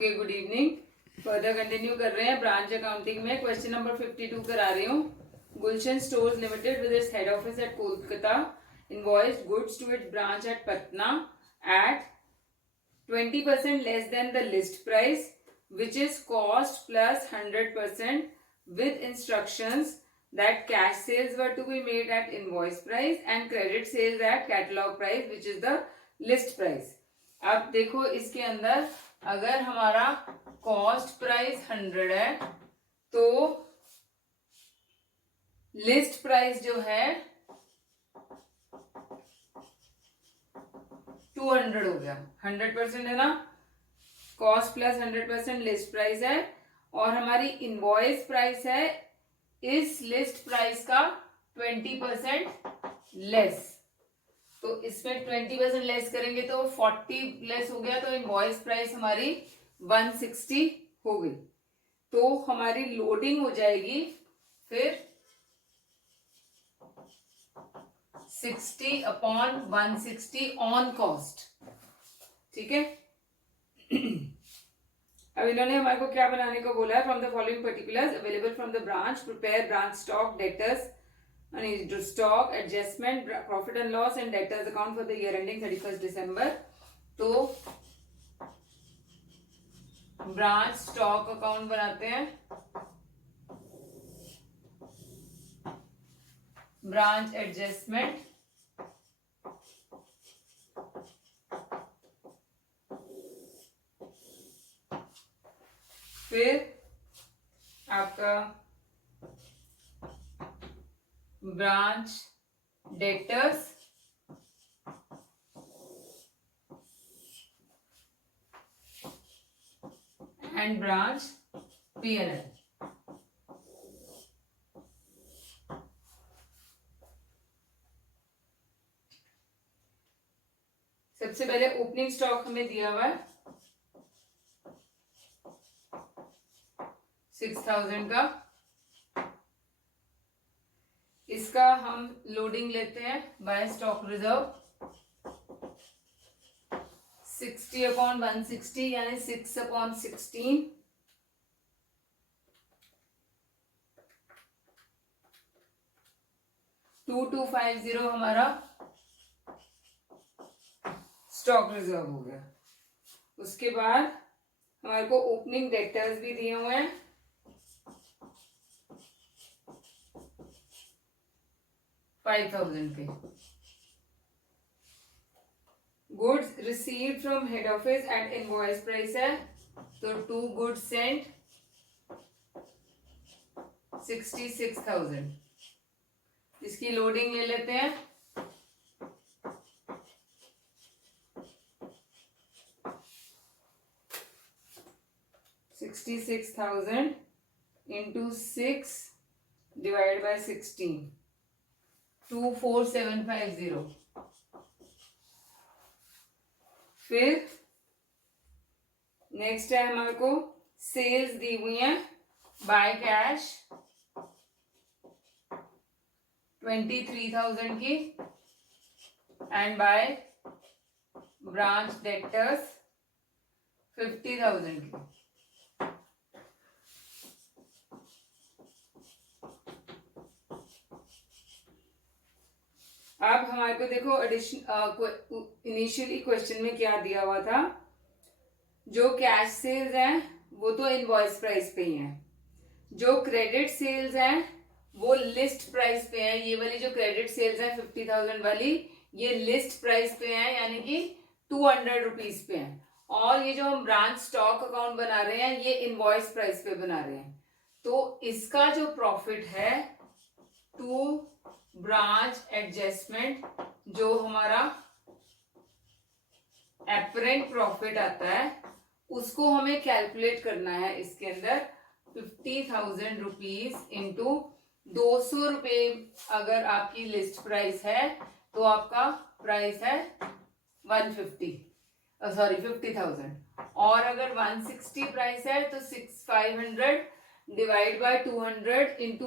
Good evening. Further continue कर रहे हैं ब्रांच अकाउंटिंग में। क्वेश्चन नंबर 52 करा रही हूँ। Gulshan stores limited with its head office at Kolkata invoiced goods to its branch at Patna at 20% less than the list price which is cost plus 100% with instructions that cash sales were to be made at invoice price and credit sales at catalog price which is the list price। अब देखो इसके अंदर अगर हमारा cost price 100 है तो list price जो है 200 हो गया। 100% है ना, कॉस्ट प्लस 100% लिस्ट प्राइस है और हमारी इनवॉइस प्राइस है इस लिस्ट प्राइस का 20% लेस। तो इसमें 20% लेस करेंगे तो 40 लेस हो गया, तो इनवॉइस प्राइस हमारी 160 हो गई। तो हमारी लोडिंग हो जाएगी फिर 60/160 ऑन कॉस्ट। ठीक है। अब इन्होंने हमारे को क्या बनाने को बोला है? From the following particulars available from the branch prepare branch stock debtors stock adjustment profit and loss and debtors account for the year ending 31 दिसंबर। तो ब्रांच स्टॉक अकाउंट बनाते हैं, ब्रांच एडजस्टमेंट, फिर आपका branch debtors and branch PNL. सबसे पहले opening stock हमें दिया हुआ है 6000 का। इसका हम लोडिंग लेते हैं बाय स्टॉक रिजर्व 60/160 यानी 6/16। टू 250 हमारा स्टॉक रिजर्व हो गया। उसके बाद हमारे को ओपनिंग डेटर्स भी दिए हुए हैं 5000 के। Goods received from head office eight invoice price है तो 2 गुड्स सेंट 66,000। इसकी लोडिंग ले लेते हैं 66,000 into 6 divided by 16 24750। फिर नेक्स्ट है हमारे को सेल्स दी हुई है बाय कैश 23,000 की एंड बाय ब्रांच डेटर्स 50,000 की। अब हमारे को देखो इनिशियली क्वेश्चन में क्या दिया हुआ था, जो कैश सेल्स हैं वो तो इनवॉइस प्राइस पे ही हैं, जो क्रेडिट सेल्स हैं वो लिस्ट प्राइस पे हैं। ये वाली जो क्रेडिट सेल्स हैं 50,000 वाली ये लिस्ट प्राइस पे हैं यानी कि 200 रुपीज पे हैं। और ये जो हम ब्रांच स्टॉक अकाउंट बना रहे हैं ये इनवॉइस प्राइस पे बना रहे हैं। तो इसका जो प्रॉफिट है टू ब्रांच एडजस्टमेंट जो हमारा एपरेंट प्रॉफिट आता है उसको हमें कैलकुलेट करना है। इसके अंदर 50,000 रुपीज इंटू 200 रुपए अगर आपकी लिस्ट प्राइस है तो आपका प्राइस है 50,000। और अगर 160 प्राइस है तो 500 डिवाइड बाय 200 इंटू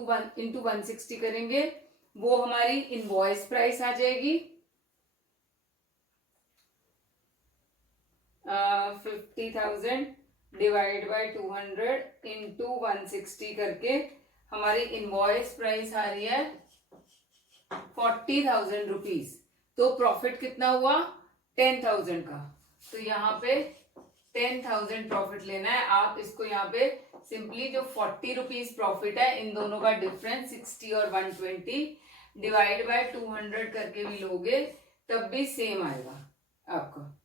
160 करेंगे, वो हमारी इनवॉइस प्राइस आ जाएगी। 50,000 डिवाइड बाय 200 इंटू 160 करके हमारी इनवॉइस प्राइस आ रही है 40,000 रुपीज। तो प्रॉफिट कितना हुआ 10,000 का। तो यहाँ पे 10,000 प्रॉफिट लेना है। आप इसको यहाँ पे सिंपली जो 40 रुपीज प्रॉफिट है इन दोनों का डिफरेंस 60 और 120 डिवाइड बाय 200 करके भी लोगे तब भी सेम आएगा आपका।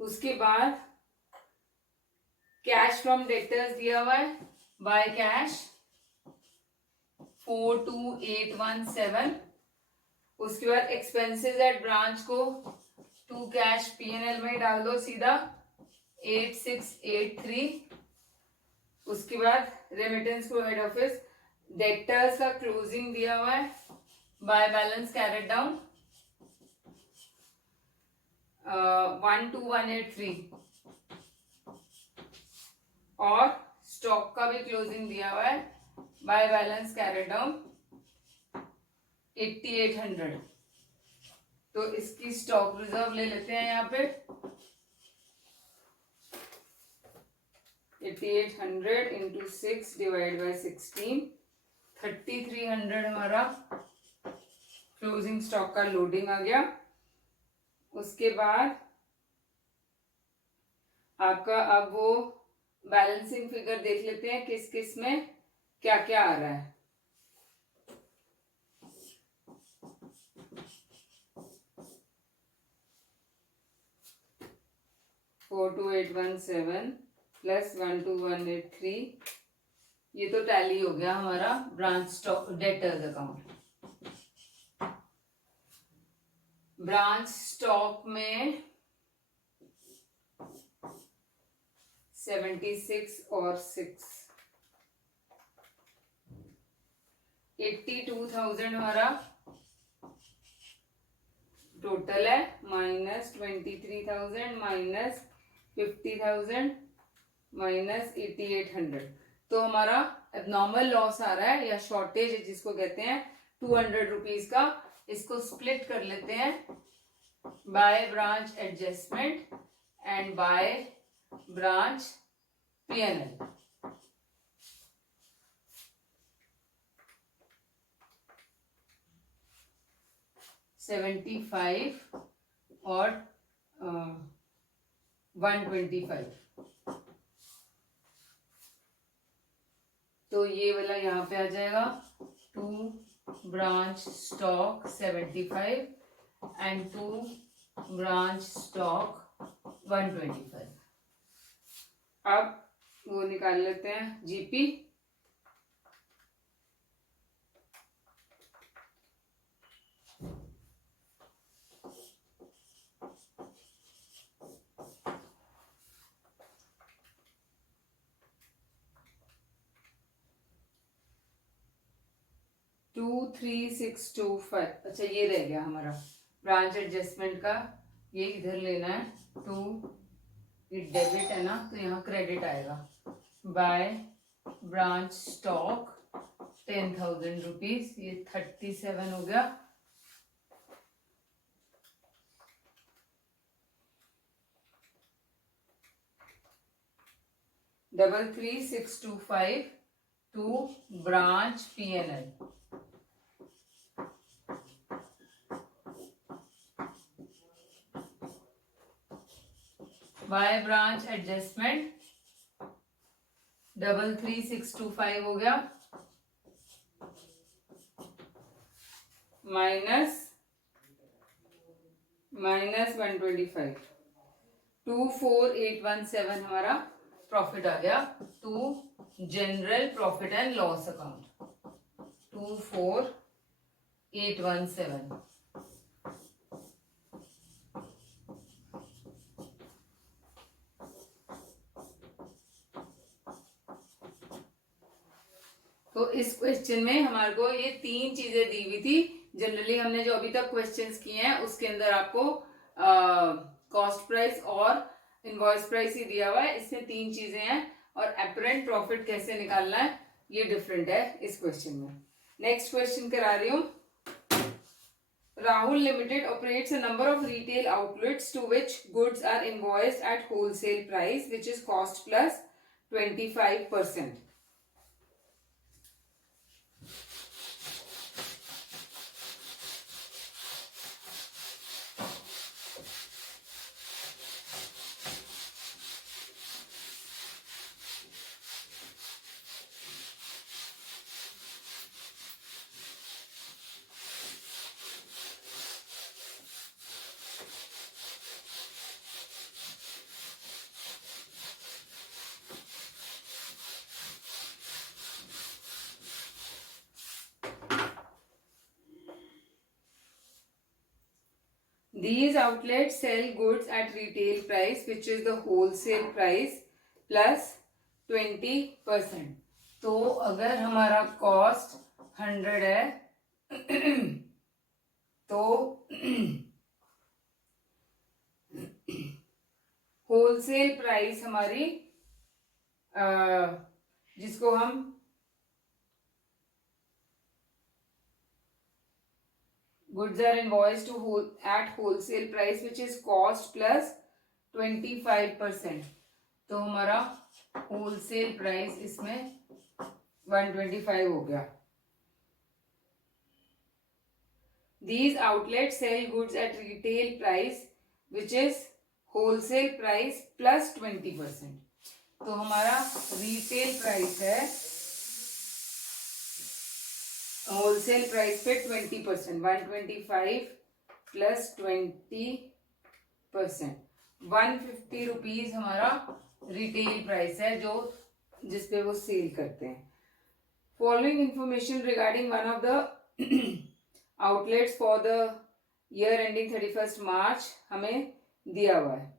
उसके बाद कैश फ्रॉम डेटर्स दिया हुआ है, बाय कैश 42817। उसके बाद एक्सपेंसेस एट ब्रांच को टू कैश पीएनएल में डाल दो सीधा 8683। उसके बाद रेमिटेंस को हेड ऑफिस, डेटर्स का क्लोजिंग दिया हुआ है, बाय बैलेंस कैरेट डाउन 12183 और स्टॉक का भी क्लोजिंग दिया हुआ है, बाय बैलेंस कैरेट डाउन 8800। तो इसकी स्टॉक रिजर्व ले लेते हैं यहाँ पे 8800 इंटू 6 डिवाइड बाय 16 3300 हमारा क्लोजिंग स्टॉक का लोडिंग आ गया। उसके बाद आपका अब वो बैलेंसिंग फिगर देख लेते हैं किस किस में क्या क्या आ रहा है। 42817 प्लस 12183 ये तो टैली हो गया हमारा branch stock debtors account. Branch stock में 76 और 6 82,000 हमारा टोटल है, माइनस 23,000 माइनस 50,000 माइनस 8800। तो हमारा एबनॉर्मल लॉस आ रहा है या शॉर्टेज जिसको कहते हैं 200 रुपीज का। इसको स्प्लिट कर लेते हैं bye branch adjustment and by branch PNL. $75 और 125। तो ये वाला यहाँ पे आ जाएगा to branch stock 75 and to branch stock 125। अब वो निकाल लेते हैं जीपी। टू 3625। अच्छा ये रह गया हमारा ब्रांच एडजस्टमेंट का, ये इधर लेना है। टू ये डेबिट है ना तो यहाँ क्रेडिट आएगा बाय ब्रांच स्टॉक 10,000 रुपीज, ये 37 हो गया। Double 3625 to branch PNL by branch adjustment 33,625 हो गया माइनस 125। 24,817 हमारा प्रॉफिट आ गया to general profit and loss account 24,817। तो इस क्वेश्चन में हमारे को ये तीन चीजें दी हुई थी। जनरली हमने जो अभी तक क्वेश्चंस किए हैं उसके अंदर आपको कॉस्ट प्राइस और इनवॉइस प्राइस ही दिया हुआ है। इसमें तीन चीजें हैं और अपरेंट प्रॉफिट कैसे निकालना है ये डिफरेंट है इस क्वेश्चन में। नेक्स्ट क्वेश्चन करा रही हूं। Rahul Limited operates a number of retail outlets to which goods are invoiced at wholesale price, which is cost plus 25%. These outlets sell goods at retail price, which is the wholesale price plus 20%. तो अगर हमारा cost 100 है तो wholesale price हमारी जिसको हम goods are invoiced at wholesale price, which is cost plus 25%. तो हमारा होलसेल प्राइस इसमें 125 हो गया. These outlets sell goods at retail price, which is wholesale price plus 20%. तो हमारा रिटेल प्राइस है होलसेल प्राइस पे 20%, 125 प्लस 20%, 150 रुपीज हमारा रिटेल प्राइस है जो जिसपे वो सेल करते हैं. Following information regarding one of the outlets for the year ending 31 मार्च हमें दिया हुआ है.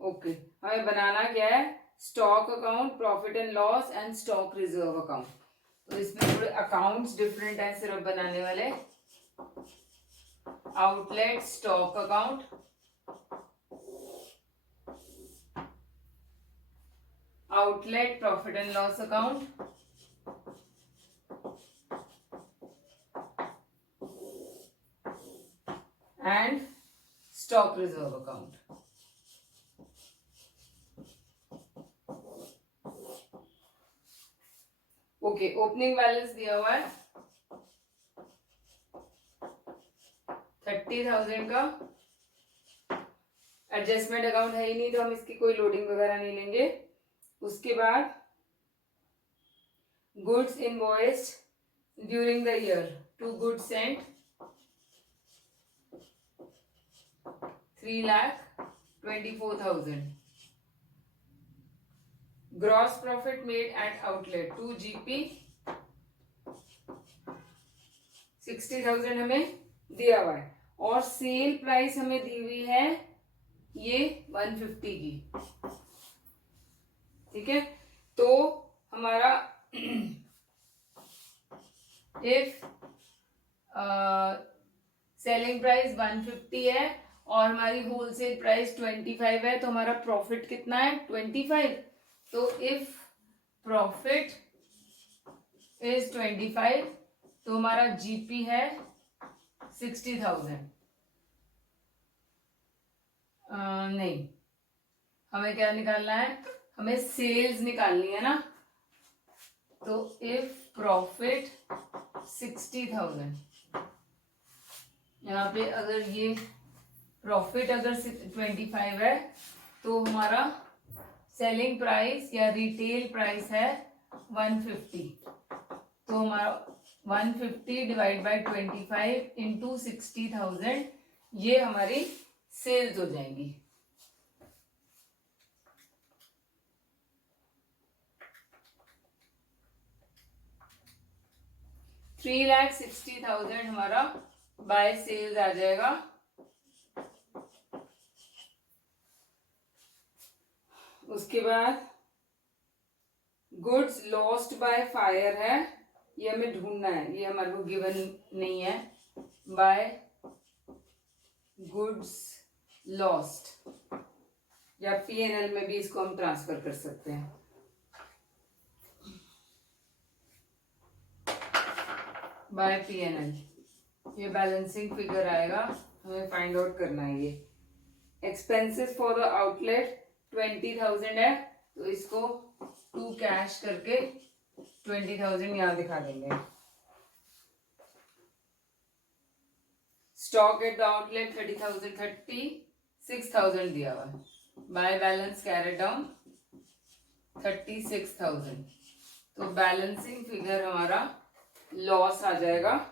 ओके, हमें बनाना क्या है? Stock account, profit and loss and stock reserve account. तो इसमें थोड़े अकाउंट्स डिफरेंट हैं सिर्फ बनाने वाले. Outlet stock account, outlet profit and loss account, and stock reserve account. Okay, opening balance दिया हुआ है 30,000 का. एडजस्टमेंट अकाउंट है ही नहीं तो हम इसकी कोई लोडिंग वगैरह नहीं लेंगे. उसके बाद goods invoiced during the year, 2 goods sent 3,24,000. Gross profit made at outlet 2 GP 60,000 हमें दिया हुआ है. और सेल प्राइस हमें दी हुई है ये 150 की. ठीक है, तो हमारा इफ सेलिंग प्राइस 150 है और हमारी होलसेल प्राइस 25 है तो हमारा प्रॉफिट कितना है? 25. तो इफ प्रॉफिट इज 25 तो हमारा जीपी है 60,000. नहीं, हमें क्या निकालना है? हमें सेल्स निकालनी है ना. तो इफ प्रॉफिट 60,000, यहाँ पे अगर ये प्रॉफिट अगर 25 है तो हमारा सेलिंग प्राइस या रिटेल प्राइस है 150. तो हमारा 150 डिवाइड बाय 25 इंटू 60,000 ये हमारी सेल्स हो जाएंगी. $3,60,000 हमारा बाय सेल्स आ जाएगा. उसके बाद गुड्स लॉस्ट बाय फायर है, ये हमें ढूंढना है, ये हमारे को गिवन नहीं है. बाय गुड्स लॉस्ट या पीएनएल में भी इसको हम ट्रांसफर कर सकते हैं. बाय पीएनएल ये बैलेंसिंग फिगर आएगा, हमें फाइंड आउट करना है। ये एक्सपेंसेस फॉर द आउटलेट 20,000 है, तो इसको टू कैश करके 20,000 यहाँ दिखा देंगे। स्टॉक एट द आउटलेट 30,000, 36,000 दिया हुआ है। बाय बैलेंस कैरेट डाउन 36,000, तो बैलेंसिंग फिगर हमारा लॉस आ जाएगा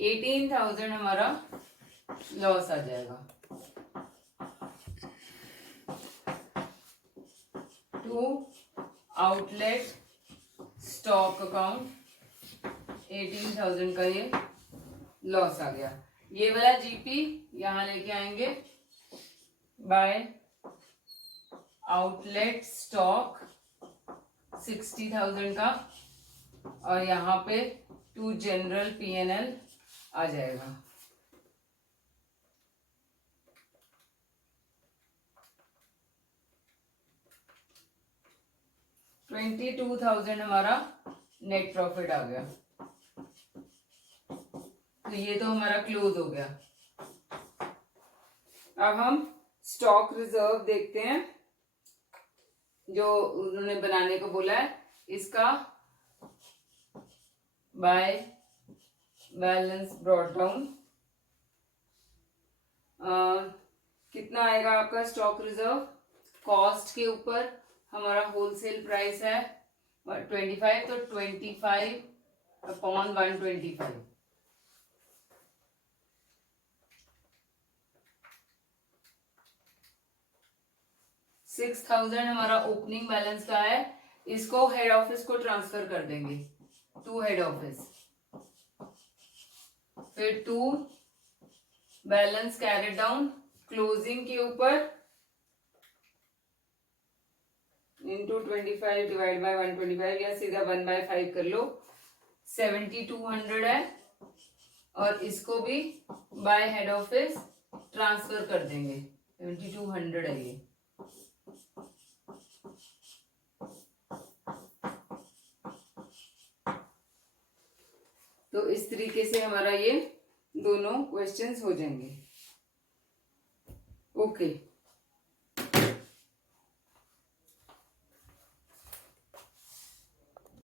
18,000 हमारा लॉस आ जाएगा। टू आउटलेट स्टॉक अकाउंट 18,000 का ये लॉस आ गया। ये वाला जीपी यहां लेके आएंगे, बाय आउटलेट स्टॉक 60,000 का, और यहाँ पे टू जनरल पीएनएल आ जाएगा। $22,000 हमारा नेट प्रॉफिट आ गया। तो ये तो हमारा क्लोज हो गया। अब हम स्टॉक रिजर्व देखते हैं, जो उन्होंने बनाने को बोला है। इसका बाय बैलेंस ब्रॉट डाउन कितना आएगा आपका स्टॉक रिजर्व? कॉस्ट के ऊपर हमारा होलसेल प्राइस है 25, तो 25/125। $6,000 हमारा ओपनिंग बैलेंस का है, इसको हेड ऑफिस को ट्रांसफर कर देंगे, टू हेड ऑफिस। फिर to balance carried down closing के ऊपर इंटू 25 डिवाइड बाय 125, या सीधा 1/5 कर लो। 7,200 है, और इसको भी बाय हेड ऑफिस ट्रांसफर कर देंगे। 7,200 है ये। तो इस तरीके से हमारा ये दोनों क्वेश्चंस हो जाएंगे। ओके।